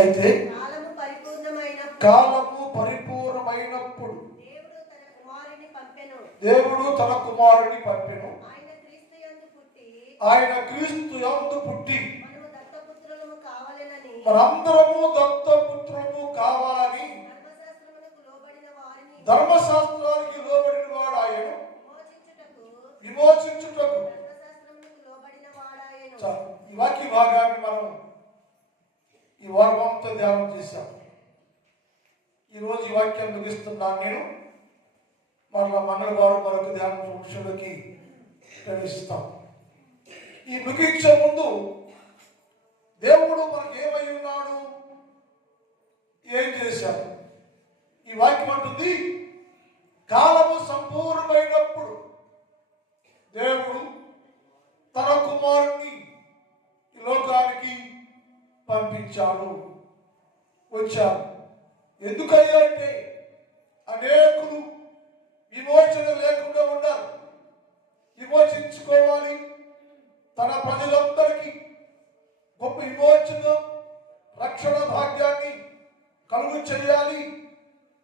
అయితే కాలము పరిపూర్ణమైనప్పుడు దేవుడు తన కుమారుని పంపెను. ఆయన క్రీస్తు యందు పుట్టి మనందరము దత్తపుత్రులము కావాలని ధర్మశాస్త్రానికి లోబడిన వాడు ఆయన విమోచించుటకు. ఈ వాక్య భాగాన్ని మనం ఈ వారం అంతా ధ్యానం చేశాం. ఈరోజు ఈ వాక్యం ముగిస్తున్నాను. నేను మరలా మంగళవారం మరొక ధ్యానం అంశంలోకి ప్రవేశిస్తాం. ఈ ముగించే ముందు దేవుడు మనకు ఏమై ఉన్నాడు, ఏం చేశాడు? ఈ వాక్యం అంటుంది, కాలము సంపూర్ణమైనప్పుడు దేవుడు తన కుమారుని ఈ లోకానికి పంపించాడు, వచ్చాడు. ఎందుకయ్యా అంటే అనేకులు విమోచన లేకుండా ఉన్నారు. విమోచించుకోవాలి, తన ప్రజలందరికీ గొప్ప విమోచన రక్షణ భాగ్యాన్ని కలుగు చేయాలి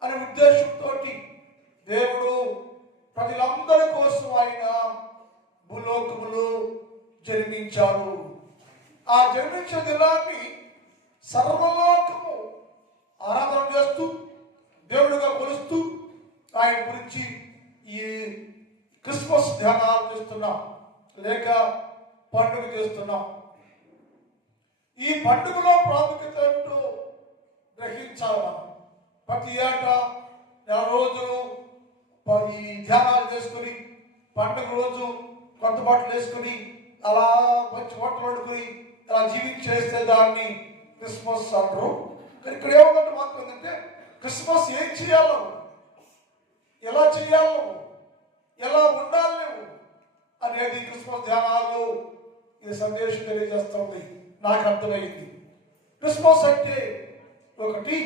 అనే ఉద్దేశంతో దేవుడు ప్రజలందరి కోసం ఆయన భూలోకములో జన్మించాడు. ఆ జన్మించిన దినాన్ని సర్వలోకము ఆరాధన చేస్తూ దేవుడిగా కొలుస్తూ ఆయన గురించి ఈ క్రిస్మస్ ధ్యానాలు చేస్తున్నాం, లేక పండుగ చేస్తున్నాం. ఈ పండుగలో ప్రాముఖ్యత ఏమిటో గ్రహించాలి. మనం ప్రతి ఏటా 4 రోజులు ఈ ధ్యానాలు చేసుకుని పండుగ రోజు కొత్త బట్టలు వేసుకుని అలా మంచి బట్టలు వండుకుని అలా జీవించేస్తే దాన్ని క్రిస్మస్ అంటారు. కానీ ఇక్కడ ఏమన్నట్టు మాత్రం ఏంటంటే క్రిస్మస్ ఏం చేయాలో, ఎలా చేయాలో, ఎలా ఉండాలి నువ్వు అనేది క్రిస్మస్ ధ్యానాల్లో ఈ సందేశం తెలియజేస్తుంది. నాకు అర్థమైంది. క్రిస్మస్ అంటే ఒకటి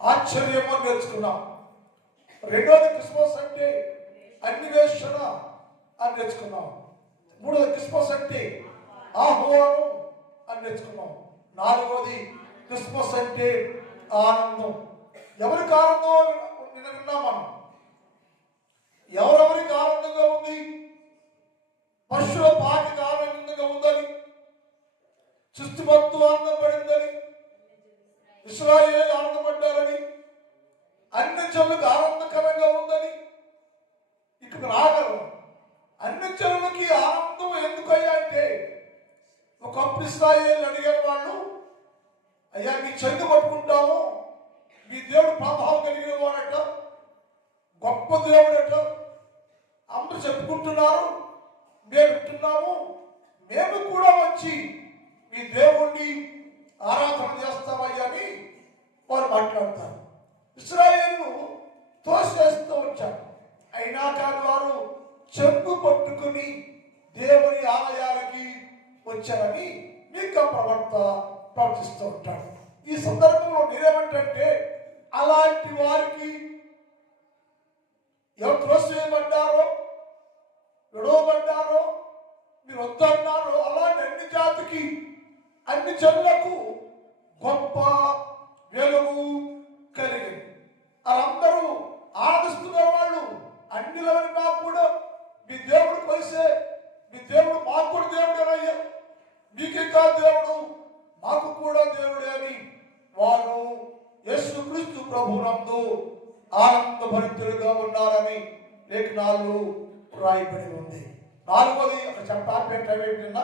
ఆశ్చర్యము అని నేర్చుకున్నాం. రెండోది క్రిస్మస్ అంటే అన్వేషణ అని నేర్చుకున్నాం. మూడోది క్రిస్మస్ అంటే ఆహ్వానం అని నేర్చుకున్నాం. నాలుగోది క్రిస్మస్ అంటే ఆనందం. ఎవరికి ఆనందం విన్నాం మనం? ఎవరెవరికి ఆనందంగా ఉంది? పశువుల పాటికి ఆనందంగా ఉందని, సృష్టిమత్తు ఆనందపడిందని, ఇశ్రాయేలు ఆనందపడ్డారని, అన్ని జనులకు ఆనందకరంగా ఉందని ఇక్కడ రాగలరు. అన్ని జనులకి ఆనందం ఎందుకయ్యా అంటే, ఒకప్పుడు ఇశ్రాయేలు అడిగారు వాళ్ళు, అయ్యా మీ చెంగు పట్టుకుంటాము, మీ దేవుడు ప్రభావం కలిగిన వాడట, గొప్ప దేవుడట, అందరూ చెప్పుకుంటున్నారు, మేము వింటున్నాము, మేము కూడా వచ్చి మీ దేవుణ్ణి ఆరాధన చేస్తామయ్యా అని వారు మాట్లాడతారు. ఇశ్రాయేలు తోసేస్తూ వచ్చారు. అయినా కానీ వారు చెంగు పట్టుకుని దేవుని ఆలయాలకి వచ్చారని మీకా ప్రవక్త ప్రవర్తిస్తూ ఉంటాడు. ఈ సందర్భంలో నేనేమంటే, అలాంటి వారికి ఎవరు త్రోసివేయబడ్డారో, విడవబడ్డారో, మీరు వద్దన్నారో అలాంటి అన్ని జాతికి, అన్ని జనులకు గొప్ప వెలుగు కలిగింది. వాళ్ళందరూ ఆనందిస్తున్నారు. వాళ్ళు అన్నిలో నాకు కూడా మీ దేవుడు కలిసే, మీ దేవుడు మాకు కూడా దేవుడు అయ్యా, మీకే కాదు దేవుడు, మాకు కూడా దేవుడే అని వారు యేసుక్రీస్తు ప్రభునందు ఆనందభరితులుగా ఉన్నారని లేఖనాలు రాయబడి ఉంది. నాలుగోది అక్కడ చెప్పాలంటే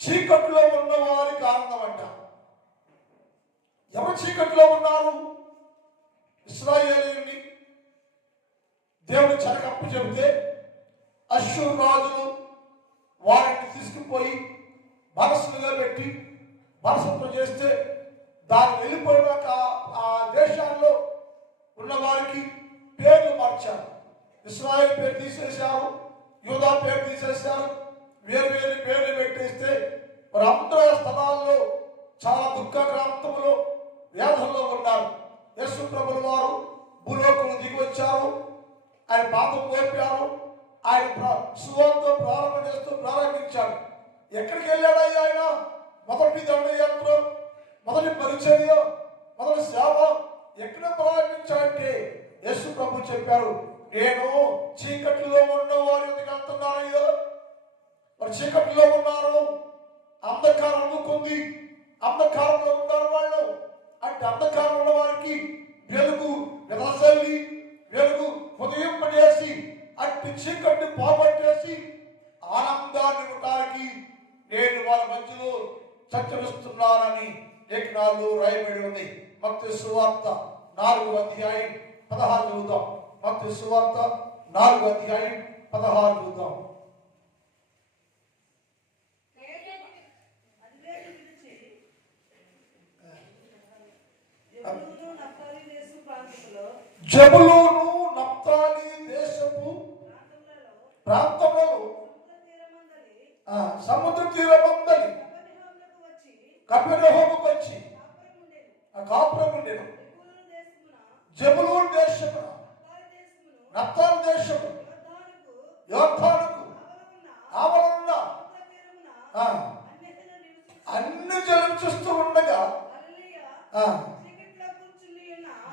చీకట్లో ఉన్న వారికి ఆనందం అంట. ఎవరు చీకట్లో ఉన్నారు? ఇశ్రాయేలీయుల్ని దేవుడు చెరకప్పు చెబితే అశ్షూరు రాజులు వారిని తీసుకుపోయి మనసులుగా పెట్టి మనసత్వం చేస్తే దాన్ని వెళ్ళిపోయినాక ఆ దేశాల్లో ఉన్న వారికి పేర్లు మార్చారు. ఇశ్రాయేల్ పేరు తీసేశారు, యూదా పేరు తీసేశారు, వేరు వేరు పేర్లు పెట్టేస్తే వారందరూ స్థలాల్లో చాలా దుఃఖక్రాంతంలో వ్యాధుల్లో ఉన్నారు. యేసు ప్రభుల వారు భూలోకం దిగి వచ్చారు, ఆయన పాపం మోపారు, ఆయన సువార్త ప్రారంభించాడు. ఎక్కడికి వెళ్ళాడయ్యా ఆయన? మొదటి దండయాత్ర మొదటి పరిచర్య, మొదటి సేవ ఎక్కడ ప్రారంభించాలంటే యేసు ప్రభు చెప్పారు, నేను చీకటిలో ఉన్న వారి ఎందుకు వెళ్తున్నానయ్యో. మరి చీకటిలో ఉన్నారు, అంధకారం అందుకుంది, అంధకారంలో ఉన్నారు వాళ్ళు. అంటే అంధకారం ఉన్న వారికి వెలుగు వెదజల్లి, వెలుగు ఉదయం పడేసి, అట్టి చీకటిని పోగొట్టేసి ఆనందాన్ని ఇవ్వడానికి నేను వాళ్ళ మధ్యలో సంచరిస్తున్నానని లేఖనాల్లో రాయబడి ఉంది. మత్తయి సువార్త 4వ అధ్యాయం 16 చదువుదాం. మత్తయి సువార్త 4వ అధ్యాయం 16 చదువుదాం. జబూలూను నఫ్తాలి దేశపు ప్రాంతంలో సముద్ర తీరమందలి కపెర్నహూముకు వచ్చి కాపురం ఉండెను. జబూలూను దేశము, నఫ్తాలి దేశము, యోర్దానుకు ఆవలనున్న అన్ని జనం చూస్తూ ఉండగా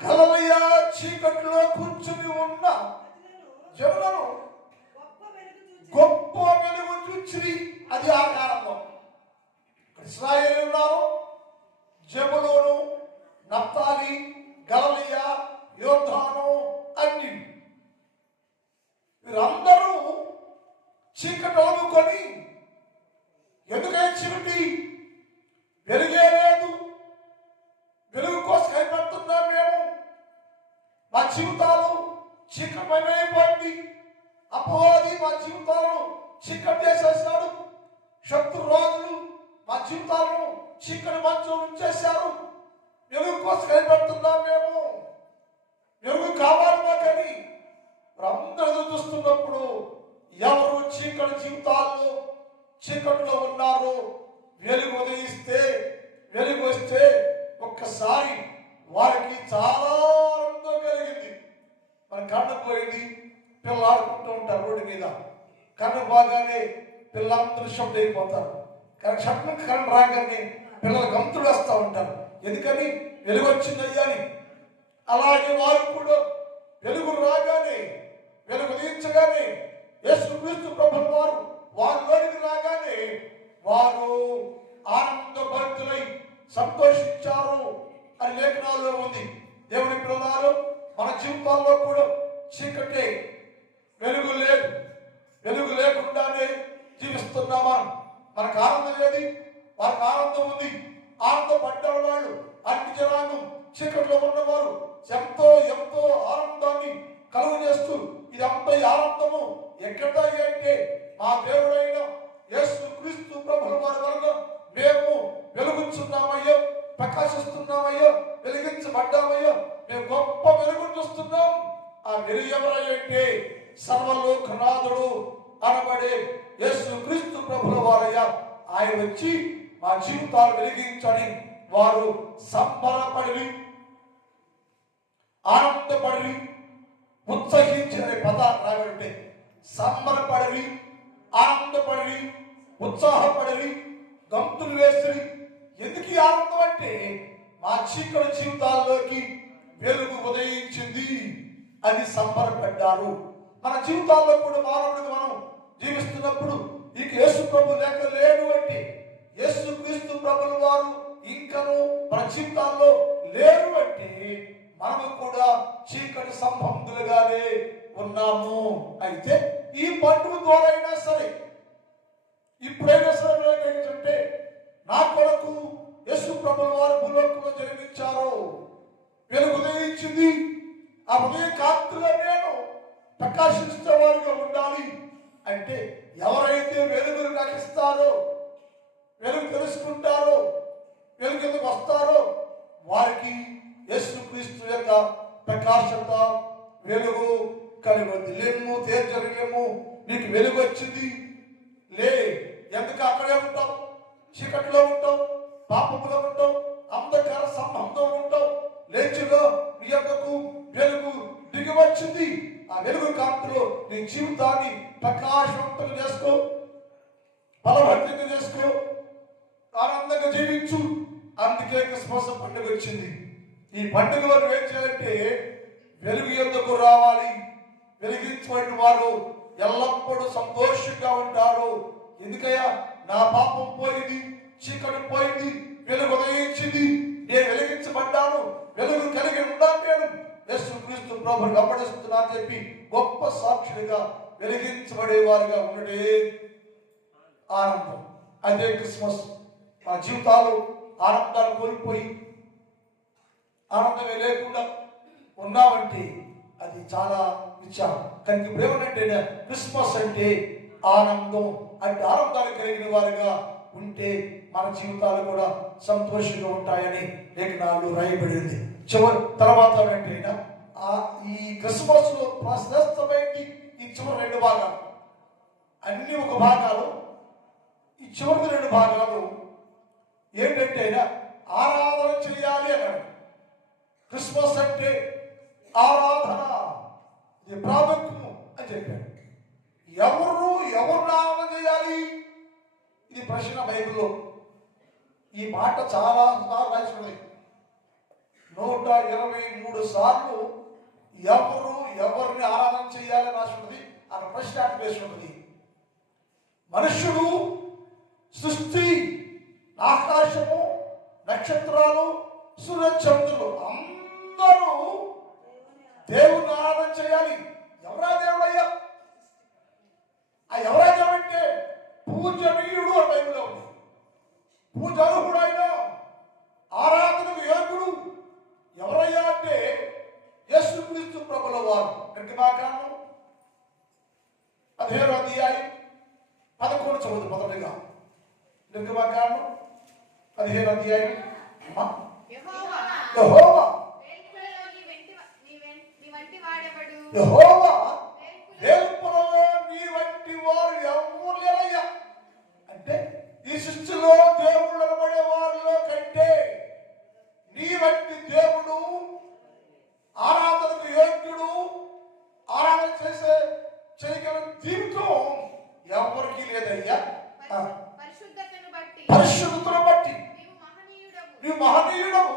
గలిలయ చీకట్లో కూర్చుని ఉన్న జనులను గొప్ప వెలుగు చూచి, అది ఆ కాలంలో ఇశ్రాయేలు ఉన్నారు, జబూలూను, నఫ్తాలి, గలిలయ, యోర్దాను అన్ని వీరందరూ చీకటి అనుకొని, ఎందుకై చీకటి? వెలుగే లేదు, వెలుగు కోసం కనిపెడుతున్నాం మేము, మా జీవితాలు చీకటమైపోయింది, అపవాది మా జీవితాలను చీకటి చేసేసాడు, శత్రు రాజులు మా జీవితాలను చీకటి మంచం ఉంచేశారు, వెలుగు కోసం కనిపెడుతున్నాం మేము, వెలుగు కావాలి మాకని అందరూ చూస్తున్నప్పుడు ఎవరు చీకటి జీవితాల్లో చీకటిలో ఉన్నారు, వెలుగు ఉదయిస్తే, వెలుగు వస్తే ఒక్కసారి వారికి చాలా ఆనందం కలిగింది. మన కన్ను పోయింది, పిల్లలు ఆడుకుంటూ ఉంటారు రోడ్డు మీద, కన్ను బాగానే పిల్లలందరూ శబ్దం అయిపోతారు, కానీ శబ్దం కన్ను రాగానే పిల్లలు గంతులు వేస్తూ ఉంటారు, ఎందుకని? వెలుగు వచ్చిందయ్యా అని. అలాగే వారు కూడా వెలుగు రాగానే, వెలుగు ఉదయించగానే యేసుక్రీస్తు ప్రభువు వారు వారిలోనికి రాగానే వారు ఆనందభరితులై సంతోషించారు అని లేఖనాల్లో ఉంది. దేవుని పిల్లలు, మన జీవితాల్లో కూడా చీకటే, వెలుగు లేదు, వెలుగు లేకుండానే జీవిస్తున్నామా? మనకు ఆనందం ఏది? వారికి ఆనందం ఉంది. ఆనందపడ్డారు వాళ్ళు, అన్ని జనాంగం చీకట్లో ఉన్నవారు ఎంతో ఎంతో ఆనందాన్ని కలుగు చేస్తూ, ఇదంతా ఈ ఆనందము ఎక్కడ అంటే మా దేవుడైన యేసుక్రీస్తు ప్రభువు వారి వలన మేము వెలుగుచున్నామయ్యో, ప్రకాశిస్తున్నామయ్యో, వెలిగించబడ్డామయ్యో, మేము గొప్ప వెలుగు చూస్తున్నాం. ఆ వెలుగు ఎవరంటే సర్వలోకనాథుడు అనబడే యేసుక్రీస్తు ప్రభువు వారయ్యా. ఆయన వచ్చి మా జీవితాలు వెలిగించని వారు సంబరపడి, ఆనందపడి, ఉత్సహించిన పదాలు రాబట్టే సంబరపడి, ఆనందపడి, ఉత్సాహపడి, గంతులు వేసి. ఎందుకు ఈ ఆనందం అంటే మా చీకటి జీవితాల్లోకి వెలుగు ఉదయించింది అని సంబరపడ్డారు. మన జీవితాల్లో కూడా మానవుడికి మనం జీవిస్తున్నప్పుడు ఇక యేసు ప్రభు లేక లేడు అంటే, యేసుక్రీస్తు ప్రభువు వారు ఇంకను మన జీవితాల్లో లేరు అంటే మనము కూడా చీకటి సంబంధులుగానే ఉన్నాము. అయితే ఈ పండుగ ద్వారా అయినా సరే, ఇప్పుడైనా సరే ఏంటంటే, నా కొరకు యేసు ప్రభువు వారు భూలోకంలో జన్మించారు, వెలుగు ఉదయించింది, ఆ ఉదయ కాంతిలో నేను ప్రకాశించే వారిగా ఉండాలి అంటే, ఎవరైతే వెలుగును గ్రహిస్తారో, వెలుగు తెలుసుకుంటారో, వెలుగు ఎందుకు వస్తారో వారికి యేసుక్రీస్తు యొక్క ప్రకాశత, వెలుగు కలిగింది. లెమ్ము తేజరిల్లేము, నీకు వెలుగు వచ్చింది లే, ఎందుకు అక్కడే ఉంటావు, చీకటిలో ఉంటావు, పాపములో ఉంటావు, అంధకార సంబంధం ఉంటావు, లేచిలో నీ యొక్కకు వెలుగు దిగి వచ్చింది. ఆ వెలుగు కాంతిలో నీ జీవితాన్ని ప్రకాశవంతం చేసుకో, బలవర్తంగా చేసుకో, ఆనందంగా జీవించు. అందుకే క్రిస్మస్ పండుగ వచ్చింది. ఈ పండుగలో ఏం చేయాలంటే వెలుగు ఎందుకు రావాలి. వెలిగించబడిన వారు ఎల్లప్పుడూ సంతోషంగా ఉంటారు. ఎందుకయ్యా, నా పాపం పోయింది, చీకటి పోయింది, వెలుగు ఉదయించింది, నేను వెలిగించబడ్డాను, వెలుగు కలిగి ఉన్నాను, నేను యేసుక్రీస్తు ప్రభువుని వెంబడిస్తున్నా అని చెప్పి గొప్ప సాక్షులుగా వెలిగించబడేవారుగా ఉండడే ఆనందం. అదే క్రిస్మస్. మన జీవితాలు ఆనందాలు కోల్పోయి ఆనందమే లేకుండా ఉన్నామంటే అది చాలా విచారం. కానీ ఇప్పుడు ఏమంటే క్రిస్మస్ అంటే ఆనందం, అంటే ఆనందాలు కలిగిన వారుగా ఉంటే మన జీవితాలు కూడా సంతోషంగా ఉంటాయని లేఖనాలు రాయబడింది. తర్వాత ఏంటైనా ఈ క్రిస్మస్ లో శ్రేష్టమైంది ఈ చివరి 2 భాగాలు. అన్ని ఒక భాగాలు, ఈ చివరి 2 భాగాలు ఏంటంటే ఆరాధన చేయాలి అన్నాడు. క్రిస్మస్ అంటే ఆరాధన, ఇది ప్రాముఖ్యము అని చెప్పాడు. ఎవరు ఆరాధన చేయాలి? ఇది ప్రశ్న బైబిల్లో. ఈ మాట చాలా సార్లు రాసి 123 సార్లు ఎవరిని ఆరాధన చేయాలని రాసి ఉన్నది. అక్కడ ప్రశ్న వేసి ఉన్నది. మనుష్యుడు, సృష్టి, ఆకాశము, నక్షత్రాలు, సూర్యచంద్రులు అందరూ దేవుని ఆరాధన చేయాలి. ఎవరా దేవుడయ్యా? ఆ ఎవరా దేవుడంటే పూజనీయుడు అని బైబిల్లో ఉంది. పూజార్హుడు ఆయన, ఆరాధనకు యోగ్యుడు ఎవరయ్యా అంటే యేసుక్రీస్తు ప్రభుల వారు. నిర్గమాకాండం 17వ అధ్యాయం 11 చదువు మొదటిగా. నిర్గమాకాండం 17వ అధ్యాయం. యెహోవా వేల్పులలో నీ వంటి వారు ఎవరు లేరయ్యా. అంటే ఈ సృష్టిలో దేవుడు నిలబడే వారిలో కంటే నీ వంటి దేవుడు, ఆరాధనకు యోగ్యుడు, ఆరాధన చేయగల జీవితం ఎవరికి లేదయ్యా. పరిశుద్ధతను బట్టి నీవు మహనీయుడవు,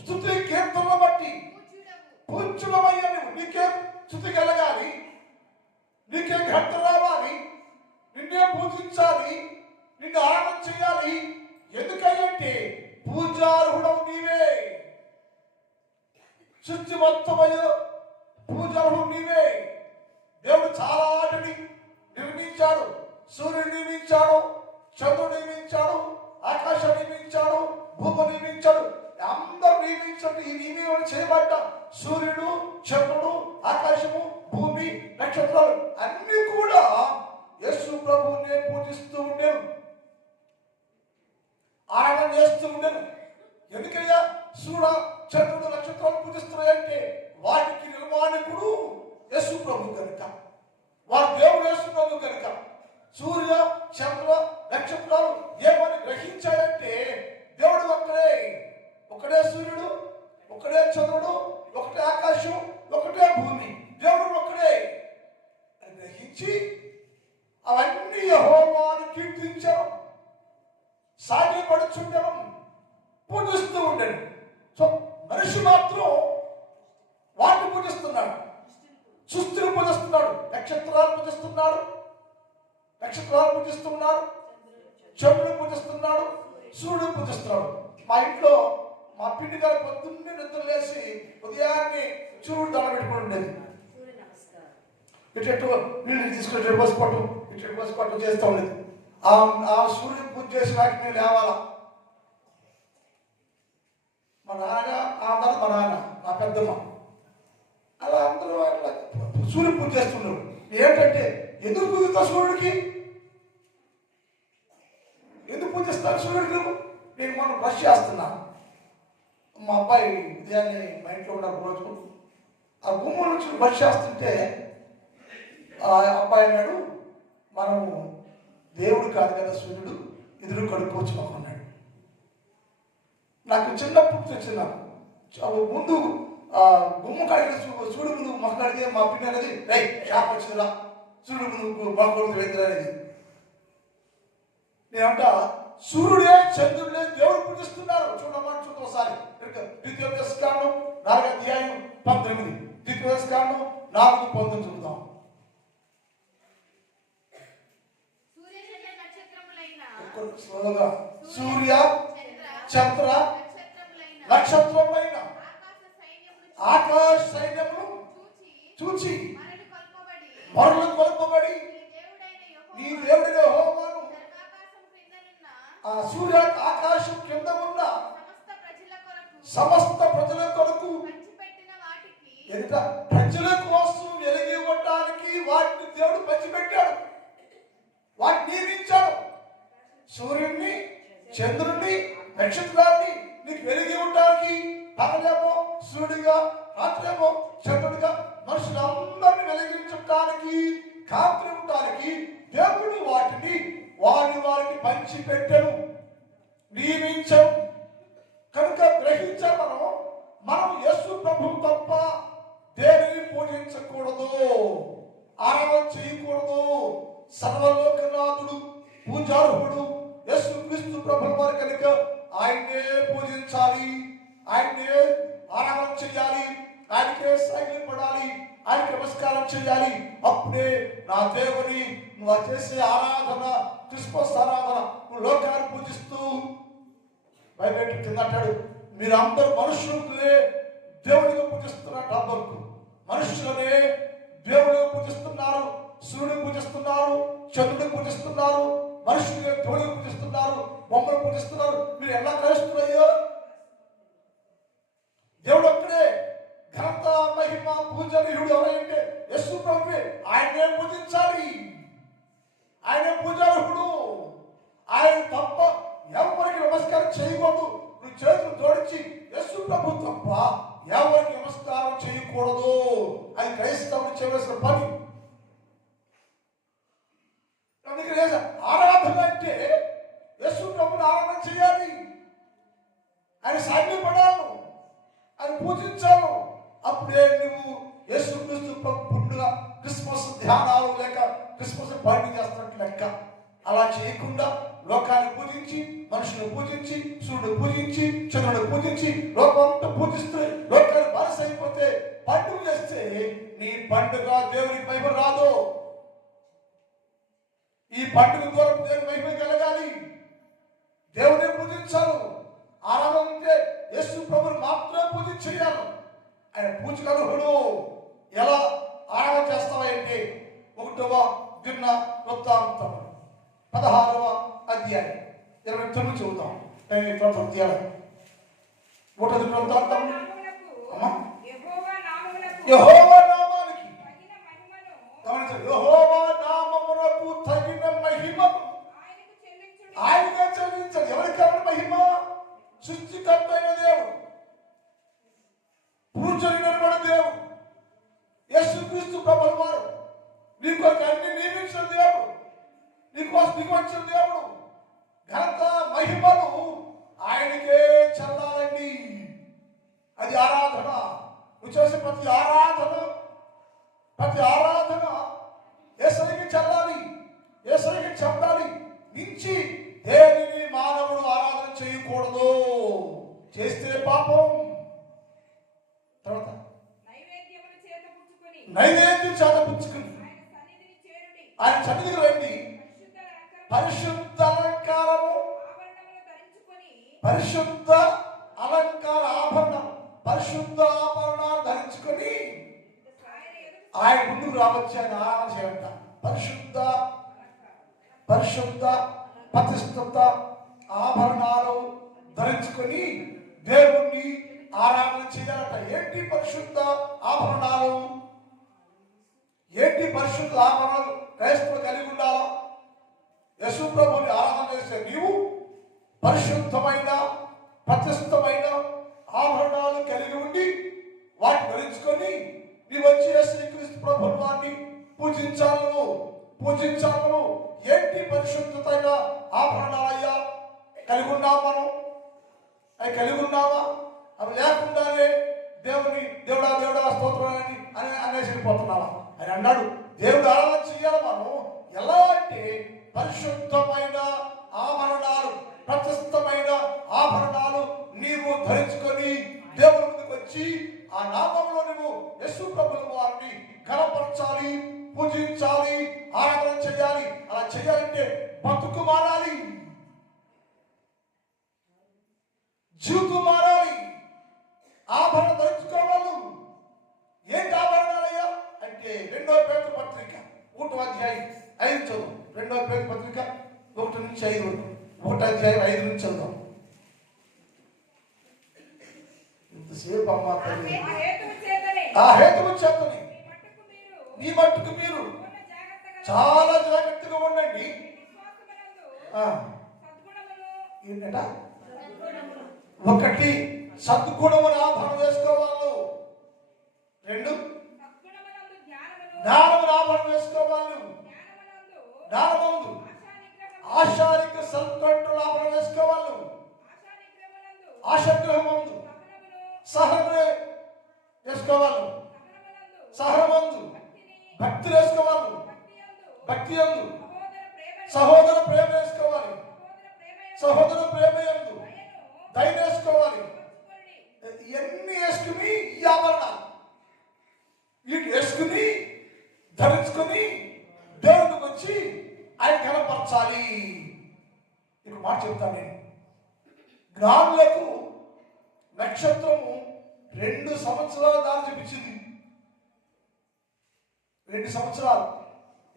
స్తుతి కీర్తనను బట్టి పూజ్యుడవయ్యా. నీకే స్తుతి కలగాలి, నీకే ఘనత రావాలి, నిన్నే పూజించాలి, నిన్ను ఆరాధన చేయాలి. ఎందుకంటే పూజార్హుడవు నీవే. సృష్టి మొత్తమయ్యో పూజార్హుడు నీవే. దేవుడు చాలా వాటిని నిర్మించాడు. సూర్యుడు నిర్మించాడు, చంద్రుడు నిర్మించాడు, ఆకాశం నిర్మించాడు, భూమి నిర్మించాడు. అందరూ నిర్మించాడు. ఈ నిర్మీయడం చేయబడ్డ సూర్యుడు, చంద్రుడు, ఆకాశము, భూమి, నక్షత్రాలు అన్ని కూడా యేసు ప్రభువునే పూజిస్తూ ఉండేను, ఆరాధన చేస్తూ ఉండేను. ఎందుకయ్యా సూర్య, చంద్రుడు, నక్షత్రాలు పూజిస్తున్నాయంటే వాటికి నిర్మాణకుడు యేసు ప్రభు కనుక, వారి దేవుడు యేసు ప్రభు కనుక. సూర్య, చంద్ర, నక్షత్రాలు ఏమని గ్రహించాయంటే దేవుడు ఒకడే సూర్యుడు, ఒకడే చంద్రుడు, ఒకటే ఆకాశం, ఒకటే భూమి, దేవుడు ఒకడే అని గ్రహించి అవన్నీ యెహోవాను కీర్తించడం, సాధ్యపడుచుండడం, పూజిస్తూ ఉండడం. సో మనిషి మాత్రం వాటిని పూజిస్తున్నాడు, సృష్టిని పూజిస్తున్నాడు, నక్షత్రాలు పూజిస్తున్నాడు, చంద్రుడు పూజిస్తున్నాడు, సూర్యుడు పూజిస్తున్నాడు. మా ఇంట్లో మా పిండి గారు పొద్దున్నే నిద్ర లేసి ఉదయాన్నే సూర్యుడు దండ పెట్టుకుని ఉండేది. ఇటు నీళ్ళు తీసుకొని బస్సుకోవటం, ఇటు బస్సుకోవటం చేస్తూ ఉండేది. ఆ సూర్యుడు పూజ చేసి వాటికి నేను లేవాలా. మా నాన్న, మా పెద్దమ్మ అలా అందరూ సూర్యుడు పూజ చేస్తున్నారు. ఏంటంటే ఎందుకు పూజిస్తావు సూర్యుడికి? ఎందుకు పూజిస్తాను సూర్యుడికి? నేను మనం బ్రష్ చేస్తున్నాను. మా అబ్బాయి ఉదయాన్నే మా ఇంట్లో ఉన్న రోజు ఆ గుమ్మం నుంచి బ్రష్ చేస్తుంటే ఆ అబ్బాయి అన్నాడు, మనము దేవుడు కాదు కదా సూర్యుడు, ఎదురు కడుక్కోవచ్చు మాకు అన్నాడు. నాకు చిన్నప్పుడు తెచ్చినాను ముందు గుమ్మ కడిగిన సూర్యుడు ముందు మొక్క కడిగే మా పిన్ని అనేది షాప్ వచ్చిందిరా, సూర్యుడు ముందు మొక్క వేదిరా అనేది. నేనంట సూర్యుడే చంద్రుడే దేవుడు పూజిస్తున్నారు. చూడమని చూద్దాం ఒకసారి. ద్వితీయోపదేశకాండం 4:19. ద్వితీయోపదేశకాండం 4:19 చూద్దాం. సూర్య చంద్ర నక్షత్రములైన ఆకాశ సైన్యములు చూచి మరలు కొల్పబడి నీ దేవుడైన యెహోవాను ఆ సూర్య ఆకాశం కింద ఉన్న సమస్త ప్రజల కొరకు ఎంత ప్రజల కోసం వెలిగివ్వడానికి వాటిని దేవుడు పంచిపెట్టాడు, వాటిని నియమించాడు. సూర్యుడిని, చంద్రుడిని, నక్షత్రాన్ని నీకు వెలిగి ఉండడానికి, పగలేమో సూర్యుడిగా, రాత్రేమో చంద్రుడిగా మనుషులందరినీ వెలిగించడానికి, కాంతి ఉండడానికి దేవుడు వాటిని వారికి పంచిపెట్టను, నియమించను. కనుక గ్రహించాం మనం యేసు ప్రభువు తప్ప దేనిని పూజించకూడదు, ఆరాధన చేయకూడదు. సర్వలోకనాథుడు, పూజార్హుడు యేసు క్రీస్తు ప్రభువు వారు కనుక ఆయన్నే పూజించాలి, ఆయన్నే ఆరాధన చేయాలి, ఆయనకే సాగిలపడాలి, ఆయనకి నమస్కారం చేయాలి. అప్పుడే నా దేవుని నువ్వు చేసే ఆరాధన, క్రిస్మస్ ఆరాధన, నువ్వు లోకాన్ని పూజిస్తూ బైబిల్ కిందంటాడు, మీరు అందరూ మనుషులనే దేవుడిగా పూజిస్తున్నారు. అందరూ మనుషులనే దేవుడిగా పూజిస్తున్నారు, సూర్యుడిని పూజిస్తున్నారు, చంద్రుడిని పూజిస్తున్నారు, మనుషులుగా దేవుడిని పూజిస్తున్నారు, బొమ్మలు పూజిస్తున్నారు. మీరు ఎలా గ్రహిస్తున్నాయో దేవుడు ఒక్కడే ఘనత, మహిమ, పూజనీయుడు ఎవరైతే యేసు ప్రభువే. ఆయనే పూజించాలి, ఆయనే పూజార్హుడు. ఆయన తప్ప ఎవరికి నమస్కారం చేయకూడదు. నువ్వు చేతులు జోడించి యేసు ప్రభు తప్ప ఎవరికి నమస్కారం చేయకూడదు. అది క్రైస్తవులు చేయవలసిన పని. ఆరాధన అంటే యేసు ప్రభుని ఆరాధన చేయాలి, ఆయన సాధ్యపడాలి, ఆయన పూజించాలి. అప్పుడే నువ్వు యేసు క్రీస్తు పుట్టుగా క్రిస్మస్ ధ్యానాలు లేక క్రిస్మస్ పార్టీ చేస్తున్నట్టు లెక్క. అలా చేయకుండా లోకాన్ని పూజించి, మనుషులను పూజించి, సూర్యుడు పూజించి, చంద్రుడు పూజించి, లోకంతో పూజిస్తూ లోకాన్ని బానిస అయిపోతే పండుగ చేస్తే నీ పండుగ దేవునికి మహిమ రాదు. ఈ పండుగ ద్వారా దేవుని మహిమ కలగాలి, దేవుని పూజించాలి. ఆరాధన అంటే యేసు ప్రభుని మాత్రమే పూజించేయాలి. ఆయన పూజకర్హుడు. ఎలా ఆరాధన చేస్తావంటే 1వ దిన వృత్తాంతం 16వ అధ్యాయం 29 చూద్దాం. 1వ దిన వృత్తాంతం యెహోవా నామానికి యెహోవా నామమునకు తగిన మహిమను ఆయనకే చెల్లించాలి. ఎవరికైనా మహిమ? సృష్టికర్త అయిన దేవుడు, పూజనీయుడైన దేవుడు యేసుక్రీస్తు ప్రభువు వారు నీకు అన్ని నియమించిన దేవుడు, నీకు వచ్చిన దేవుడు. ఘనత, మహిమను ఆయనకే చెల్లాలండి. అది ఆరాధన. నువ్వు చేసే ప్రతి ఆరాధన యేసునికి చెల్లాలి, యేసునికి చెందాలి. మించి దేనిని మానవుడు ఆరాధన చేయకూడదు, చేస్తే పాపం. తర్వాత నైవేద్యం చేతపుచ్చుకుని ఆయన సన్నిధికి రండి, పరిశుద్ధ అలంకారము, పరిశుద్ధ అలంకార ఆభరణం, పరిశుద్ధ ఆభరణాలు ధరించుకొని ఆయన ముందుకు రావచ్చు. ఆయన ఆరాధన చేయంట. పరిశుద్ధ ప్రతిష్ఠిత ఆభరణాలు ధరించుకొని దేవుణ్ణి ఆరాధన చేయాలట. ఏంటి పరిశుద్ధ ఆభరణాలు? ఏంటి పరిశుద్ధ ఆభరణాలు? క్రైస్తవులు కలిగి ఉండాలా? యేసు ప్రభుని ఆరాధన చేసే నీవు పరిశుద్ధమైన ప్రతిష్ఠితమైన ఆభరణాలు కలిగి ఉండి వాటిని ధరించుకొని నీవు వచ్చి యేసుక్రీస్తు ప్రభుని వారిని పూజించాలను. ఏంటి పరిశుద్ధమైన ఆభరణాలయ్యా? కలిగి ఉన్నావా? మనం అవి కలిగి ఉన్నావా? అవి లేకుండానే దేవుడా స్తోత్రం అని అనేసిపోతున్నావా అని అన్నాడు. దేవుడు ఆరాధన చేయాలి. మనం ఎలా అంటే పరిశుద్ధమైన ఆభరణాలు ధరించుకొని దేవుని ముందుకు వచ్చి ఆ నామంలో నువ్వు యేసు ప్రభువుల వారిని ఘనపరచాలి, పూజించాలి, ఆరాధన చేయాలి. అలా చేయాలంటే బతుకు మారాలి, జీవితం మారాలి, ఆభరణ ధరించుకోవాలి. ఏంటి ఆభరణాలయ్యా అంటే 2వ పేతురు పత్రిక 1వ అధ్యాయం 5 చదువు. 2వ పేతురు పత్రిక 1 నుంచి 5 వరకు. 1వ అధ్యాయం 5 నుంచి చదువు. ఇంతసేపు అమ్మ ఆ హేతువు చేతని మీ మట్టుకు మీరు చాలా జాగ్రత్తగా ఉండండి. ఏంటంట? 1 సద్గుణమును ఆభరణం వేసుకోవాలి. 2 జ్ఞానమును ఆభరణం వేసుకోవాలి. జ్ఞానమందు ఆశానిక సత్కంట్రోల్ ఆభరణం వేసుకోవాలి. ఆశాగ్రహమందు సహనమే వేసుకోవాలి. సహనమందు భక్తి వేసుకోవాలి. భక్తి యందు సహోదర ప్రేమ వేసుకోవాలి. సహోదర ప్రేమ యందు దయ వేసుకోవాలి. ఇవన్నీ వేసుకుని ఈ ఆభరణాలు వీటి వేసుకుని ధరించుకుని దేవుడికి వచ్చి ఆయన కనపరచాలి. ఇక మాట చెప్తాను నేను. జ్ఞానులకు నక్షత్రము 2 సంవత్సరాల దారి చూపించింది. 2 సంవత్సరాలు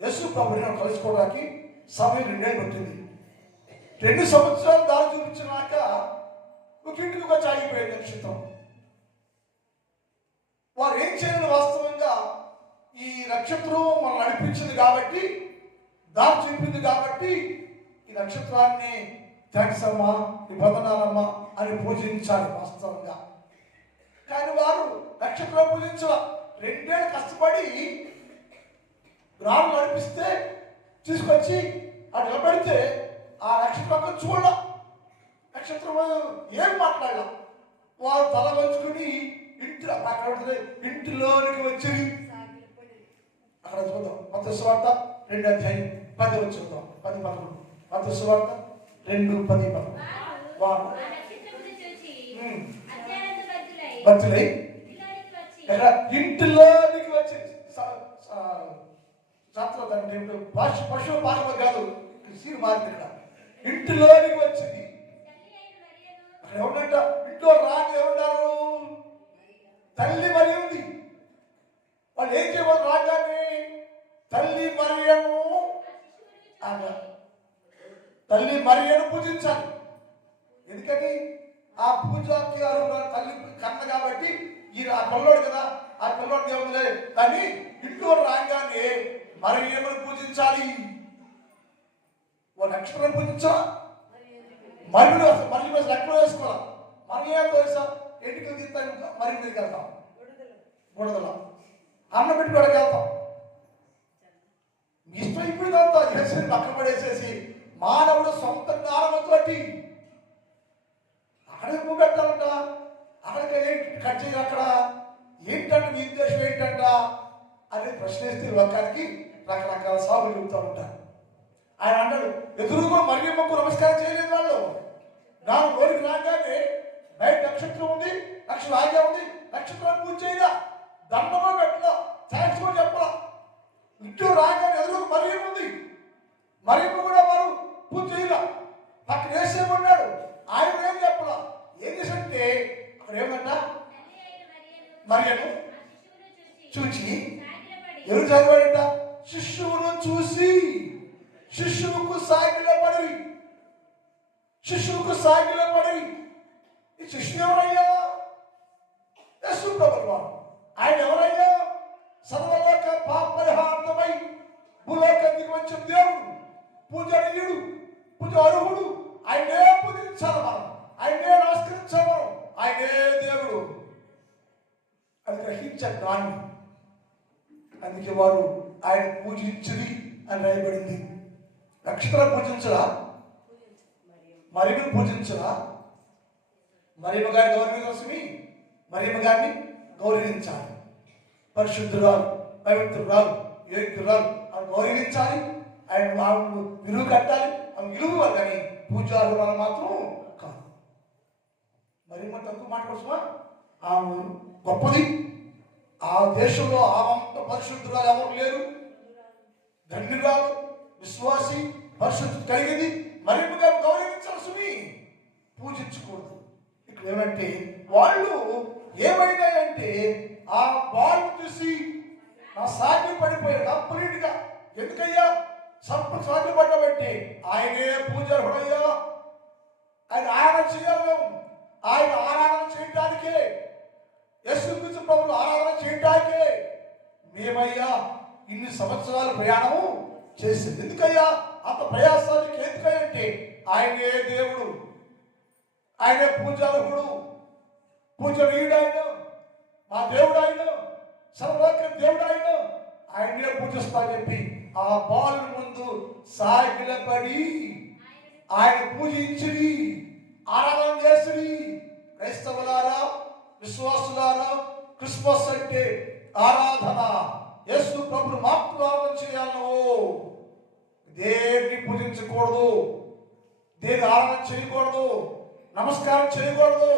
యేసు ప్రభువును కలుసుకోవడానికి సమయం 2 ఏళ్ళు పట్టింది. 2 సంవత్సరాలు దారి చూపించినాక ఒక ఇంటికి వచ్చి ఆగిపోయింది నక్షత్రం. వారు ఏం చేయాలి? వాస్తవంగా ఈ నక్షత్రం మనం నడిపించింది కాబట్టి, దారి చూపింది కాబట్టి ఈ నక్షత్రాన్ని థ్యాంక్స్ అమ్మా, నీ వందనాలమ్మా అని పూజించాలి వాస్తవంగా. కానీ వారు నక్షత్రం పూజించాల. 2 ఏళ్ళు కష్టపడి గ్రామం నడిపిస్తే తీసుకొచ్చి అటు నిలబడితే ఆ నక్షత్రం చూడ నక్షత్రం ఏం మాట్లాడాల. వారు తల వంచుకుని ఇంటిలోనికి వచ్చి అక్కడ చూద్దాం. మత్తయి సువార్త 2వ అధ్యాయం 10 వచ్చి చూద్దాం. 10, 11. మత్తయి సువార్త 2:10. వారు భక్తులై ఇంటిలోనికి వచ్చి పశువు పాఠం కాదు, సీరు మారింది. ఇక్కడ ఇంటిలోనికి వచ్చింది. అక్కడ ఎవరంట? ఇంట్లో రాని ఎవరున్నారు? తల్లి మరి ఉంది. వాళ్ళు ఏం చేయబోదు? రాగానే తల్లి మరియను పూజించాలి. ఎందుకని? ఆ పూజకి తల్లి కన్న కాబట్టి ఈ ఆ పిల్లోడు కదా, ఆ పిల్లోడు దేవుడులే. కానీ ఇంట్లో రాగానే మరియను పూజించాలి. ఓ నక్షత్రం పూజించాలా? మరియు లెక్కలు వేసుకోవాలి. మరి ఏం తెలుసా? ఎన్నికలు తీస్తాను మరి మీదకి వెళ్తాం. బుడదల అన్నం పెట్టుకోవడానికి వెళ్తాం. మీ ఇష్టం ఇప్పుడు వెళ్తాం. చేసి పక్కన పడేసేసి మానవుడు సొంత జ్ఞానంతో అక్కడికి పువ్వు పెట్టాలంట. అక్కడికి కట్ చేయాలి. అక్కడ ఏంటంటే మీ ఉద్దేశం ఏంటంట అని ప్రశ్నిస్తే లోకానికి రకరకాల సాగులు చెబుతూ ఉంటారు. ఆయన అంటాడు, ఎదురుగా మరియమ్మకు నమస్కారం చేయలేదు వాళ్ళు. నాకు రోజుకి రాగానే బయట నక్షత్రం ఉంది, నక్షత్రం ఆగే ఉంది, నక్షత్రాన్ని పూజ చేయరా, దండమో పెట్టలా, థ్యాంక్స్ కూడా చెప్పలా. ఇంట్లో రాగానే ఎదురు మరియమ్మ ఉంది, మరియమ్మ కూడా వారు పూజ చేయరా. అక్కడ వేసేమన్నాడు, ఆయన ఏం చెప్పలా. ఏం చేసంటే అక్కడ ఏమంట? మరియను చూచి ఎవరు చదివాడంట? శిష్యువును చూసి శిష్యువుకు సాగిలపడి. శిష్యువుకు సాగిలపడి. ఈ శిష్యుడు ఎవరయ్యా? యేసు ప్రభువు. ఆయన ఎవరయ్యా? సర్వలోక పాప పరిహారార్థమై భూలోకానికి వచ్చిన దేవుడు, పూజనీయుడు, పూజ అర్హుడు. ఆయనే పూజించాలి మనం, ఆయనే నమస్కరించాలి మనం. ఆయనే దేవుడు అది గ్రహించారు దాన్ని. అందుకే వారు ఆయన పూజించింది అని రాయబడింది. నక్షత్రం పూజించరా? మరియను పూజించరా? మరియమ్మ గారి గౌరవించాల్సి మరియమ్మ గారిని గౌరవించాలి. పరిశుద్ధురాలు, పవిత్రురాలు, యోగ్యురాలు అని గౌరవించాలి. ఆయన విలువ కట్టాలి. ఆమె విలువ కానీ పూజారులు మాత్రం కాదు. మరి మన తక్కువ మాట కోసమా ఆమె గొప్పది. ఆ దేశంలో ఆమంత పరిశుద్ధురాలు ఎవరు లేరు. ధన్యురాలు, విశ్వాసి, పరిశుద్ధి కలిగింది. మరింతగా గౌరవించాల్సి, పూజించకూడదు. ఇక్కడ ఏమంటే వాళ్ళు ఏమైనా అంటే ఆ బాలు చూసి నా సాధ్యం పడిపోయాడు కంప్లీట్ గా. ఎందుకయ్యా సాధ్యపడ్డామంటే ఆయనే పూజారుడయ్యా, ఆయన ఆరాధన చేయాలి. ఆయన ఆరాధన చేయటానికే, యేసుక్రీస్తు ప్రభువును ఆరాధన చేయటానికే మేమయ్యా ఇన్ని సంవత్సరాల ప్రయాణము చేసింది. ఎందుకయ్యా అంత ప్రయాసానికి? ఎందుకంటే ఆయనే దేవుడు, ఆయనే పూజారుడు, పూజనీయుడు ఆయన, మా దేవుడు ఆయన, సర్వలోక దేవుడు ఆయన, ఆయనే పూజిస్తానని చెప్పి ఆ బాలు ముందు సాగిలపడి ఆయన పూజించి ఆరాధన చేసి. క్రైస్తవులారా, విశ్వాసులారా, క్రిస్మస్ అంటే ఆరాధన. యేసు ప్రభువును మాత్రం ఆరాధన చేయాలను. దేన్ని పూజించకూడదు, దేని ఆరాధన చేయకూడదు, నమస్కారం చేయకూడదు,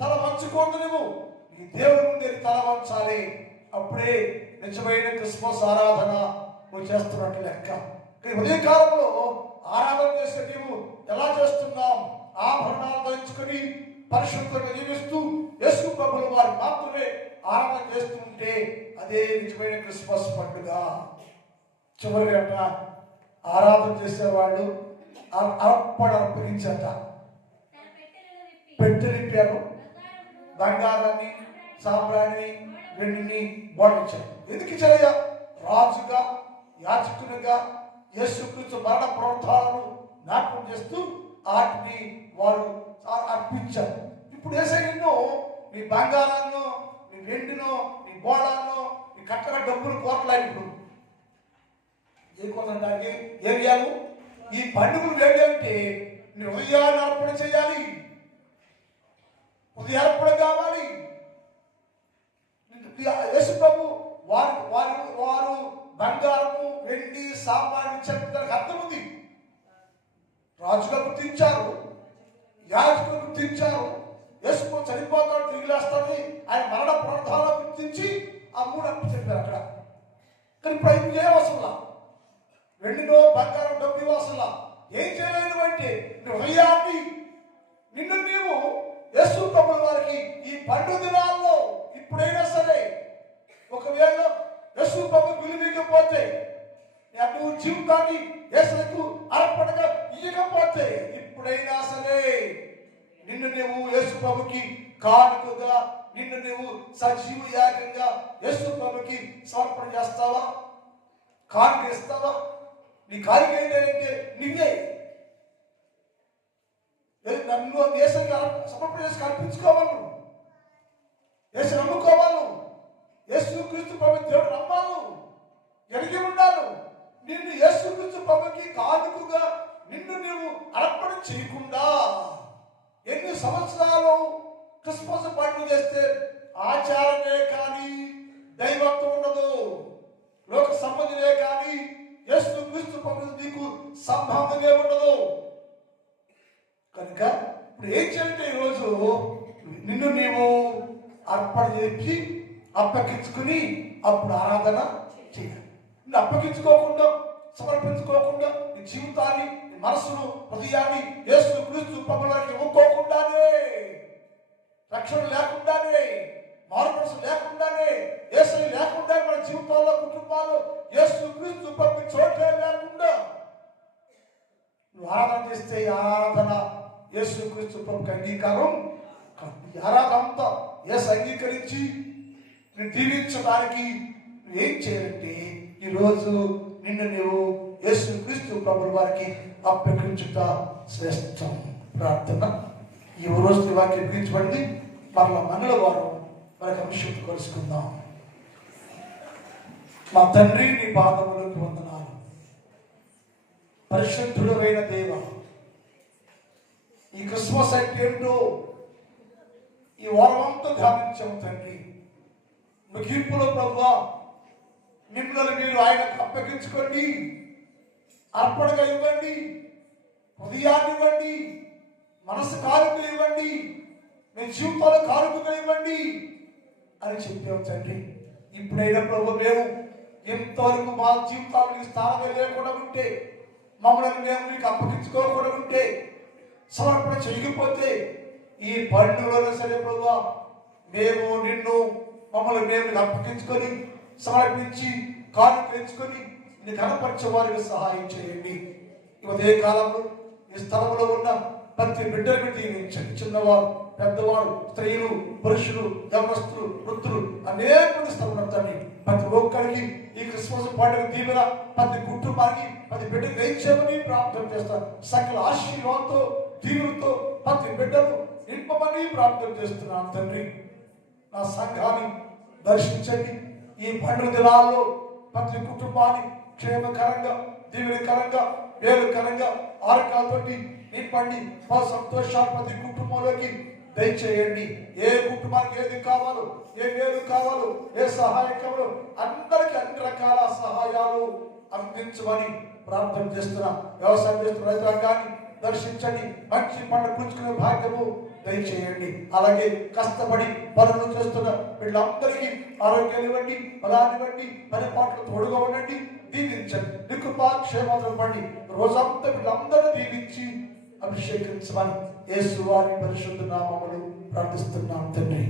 తల వంచకూడదు. నువ్వు నీ దేవుడి ముందే తల వంచాలి. అప్పుడే నిజమైన క్రిస్మస్ ఆరాధన నువ్వు చేస్తున్నట్టు లెక్క. ఉదయకాలంలో ఆరాధన చేసే నీవు ఎలా చేస్తున్నాం? ఆభరణాలు ధరించుకొని పరిశుద్ధంగా జీవిస్తూ యేసు ప్రభువుల వారి మాత్రమే ఆరాధన చేస్తుంటే అదే నిజమైన క్రిస్మస్ పండుగ. చివరిగా ఆరాధన చేసేవాళ్ళు అర్పించట పెట్టెలిప్పారు, బంగారాన్ని, సాంబ్రాన్ని, వెండిని బోధించారు. ఎందుకు ఇచ్చారయ్యా? రాజుగా, యాజకునిగా యేసుక్రీస్తు మరణ పునరుత్థానాలను జ్ఞాపకం చేస్తూ వాటిని వారు అర్పించారు. ఇప్పుడు యేసయ్య నిన్ను నీ బంగారాన్ని, నీ వెండినో, నీ బోళాన్నో, నీ కట్టల డబ్బులు కోరలేదు. ఇప్పుడు ఏ కోరడానికి ఏం చేయాలి? ఈ పండుగలు ఏంటంటే నీ హృదయాన్ని అర్పణ చేయాలి, హృదయ అర్పణ కావాలి. యేసు ప్రభు వారు బంగారము, వెండి, సాంబ్రాణి చెప్పడానికి అర్థం ఉంది. రాజుగా గుర్తించారు, యాజకులు గుర్తించారు. యేసు చనిపోతాడు, తిరిగి లేస్తాడని ఆయన మరణ పునరుత్థానాలు గుర్తించి ఆ మూడు అప్పు చెప్పారు అక్కడ. కానీ ఇప్పుడు ఐదు చేయవసరంలా, వెండినో బంగారం డబ్బు ఇవ్వసరంలా. ఏం చేయలేదు అంటే హృదయాన్ని, నిన్ను నీవు యేసు ప్రభువుల వారికి ఈ పండుగ దినాల్లో ఇప్పుడైనా సరే ఒకవేళ యేసు ప్రభు విలువకపోతే, నువ్వు జీవితాన్ని యేసుకు అర్పణగా ఇవ్వకపోతే, ఇప్పుడైనా సరే నిన్ను నువ్వు యేసు ప్రభుకి కానుకగా, నిన్ను నువ్వు సజీవ యాగంగా యేసు ప్రభుకి సమర్పణ చేస్తావా? కానుక ఇస్తావా? నీ కానుక ఏంటంటే నువ్వే నన్ను దేశానికి సమర్పణ చేసి కల్పించుకోవాలి, యేసు నమ్ముకోవాలి, యేసుక్రీస్తు ప్రభు దేవుడు నమ్మాలి, ఎరిగి ఉండాలి. నిన్ను యేసుక్రీస్తు ప్రభుకి కానుకగా నిన్ను నీవు అర్పణ చేయకుండా ఎన్ని సంవత్సరాలు క్రిస్మస్ పండుగ చేస్తే ఆచారమే కానీ దైవత్వం ఉండదు, లోక సంబంధమే కానీ యేసుక్రీస్తు ప్రభు నీకు సంబంధమే ఉండదు. కనుక ఇప్పుడు ఏం చేయాలంటే ఈరోజు నిన్ను నీవు అర్పణ చేసి అప్పగించుకుని అప్పుడు ఆరాధన చేయాలి. నిన్ను అప్పగించుకోకుండా, సమర్పించుకోకుండా, నీ జీవితాన్ని, నీ మనసును, హృదయాన్ని యేసుక్రీస్తు ప్రభువుకి ఇవ్వకోకుండానే, రక్షణ లేకుండానే, మారుమనసు లేకుండానే, యేసు లేకుండా మన జీవితాల్లో, కుటుంబాల్లో యేసుక్రీస్తు ప్రభు చోటే లేకుండా నువ్వు ఆరాధన చేస్తే ఆరాధన యేసుక్రీస్తు ప్రభుకి అంగీకారం కాదు. ఈ ఆరాధన అంతా యేసు అంగీకరించి నేను దీవించడానికి నువ్వేం చేయాలంటే ఈరోజు నిన్ను నువ్వు యేసుక్రీస్తు ప్రభువుల వారికి అప్పగించుట శ్రేష్టం. ప్రార్థన. ఈ రోజు వాక్యం గురించబడింది. మరలా మనల వారు మనకు అభిషేకం కలుసుకుందాం. మా తండ్రి, నీ పాదములకు వందనాలు. పరిశుద్ధుడైన దేవ, ఈ క్రిస్మస్ అంటే ఏమిటో ఈ వారం అంతా ధ్యానించాము తండ్రి. ముగింపులో ప్రభువా మిమ్మల్ని మీరు ఆయనకు అప్పగించుకోండి, అర్పణగా ఇవ్వండి, హృదయాన్ని ఇవ్వండి, మనసు కానుకలు ఇవ్వండి. మీ జీవితాలు కానుకగా ఇవ్వండి అని చెప్పాము తండ్రి. ఇప్పుడైనా ప్రభు మేము ఎంతవరకు మా జీవితాలు నీ స్థానమే లేకుండా ఉంటే, మమ్మల్ని మేము నీకు అప్పగించుకోకుండా ఉంటే, సమర్పణ చేయకపోతే ఈ పండుగలో సరే ప్రభు మేము నిన్ను మమ్మల్ని మేము అప్పగించుకొని సమర్పించి కానుకరించుకొని నీ కనపరిచే వారికి సహాయం చేయండి. ఇదే కాలంలో ఈ స్థలంలో ఉన్న ప్రతి బిడ్డలకు దీవించండి. చిన్నవారు, పెద్దవారు, స్త్రీలు, పురుషులు, యవనస్తులు, వృద్ధులు అనేక మంది స్థలంలో తండ్రి ప్రతి ఒక్కరికి ఈ క్రిస్మస్ పండుగ దీవెన ప్రతి కుటుంబానికి ప్రతి బిడ్డకు దయచేయమని ప్రార్థన చేస్తాను. సకల ఆశీర్వాదంతో దీవులతో ప్రతి బిడ్డను నింపమని ప్రార్థన చేస్తున్నాను తండ్రి. నా సంఘాన్ని దర్శించండి. ఈ పండుగ దినాల్లో ప్రతి కుటుంబాన్ని క్షేమకరంగా, దీవెనకరంగా, వేలుకరంగా ఆరోగ్యాలతోటి నింపండి. మా సంతోషాలు ప్రతి కుటుంబంలోకి దయచేయండి. ఏ కుటుంబానికి ఏది కావాలో, ఏ వేలు కావాలో, ఏ సహాయం కావాలో అందరికీ అన్ని రకాల సహాయాలు అందించమని ప్రార్థన చేస్తున్నా. వ్యవసాయం చేస్తున్న రైతాంగాన్ని దర్శించండి. మంచి పంట పుచ్చుకునే భాగ్యము దయచేయండి. అలాగే కష్టపడి పనులు చేస్తున్న వీళ్ళందరికీ ఆరోగ్యాన్ని ఇవ్వండి, బలాన్ని ఇవ్వండి, పని పాటలు తోడుగా ఉండండి, దీవించండి. నీకు క్షేమాలు పండి రోజంతా వీళ్ళందరూ దీవించి అభిషేకించమని యేసు వారి పరిశుద్ధ నామములో ప్రార్థిస్తున్నాం తండ్రి.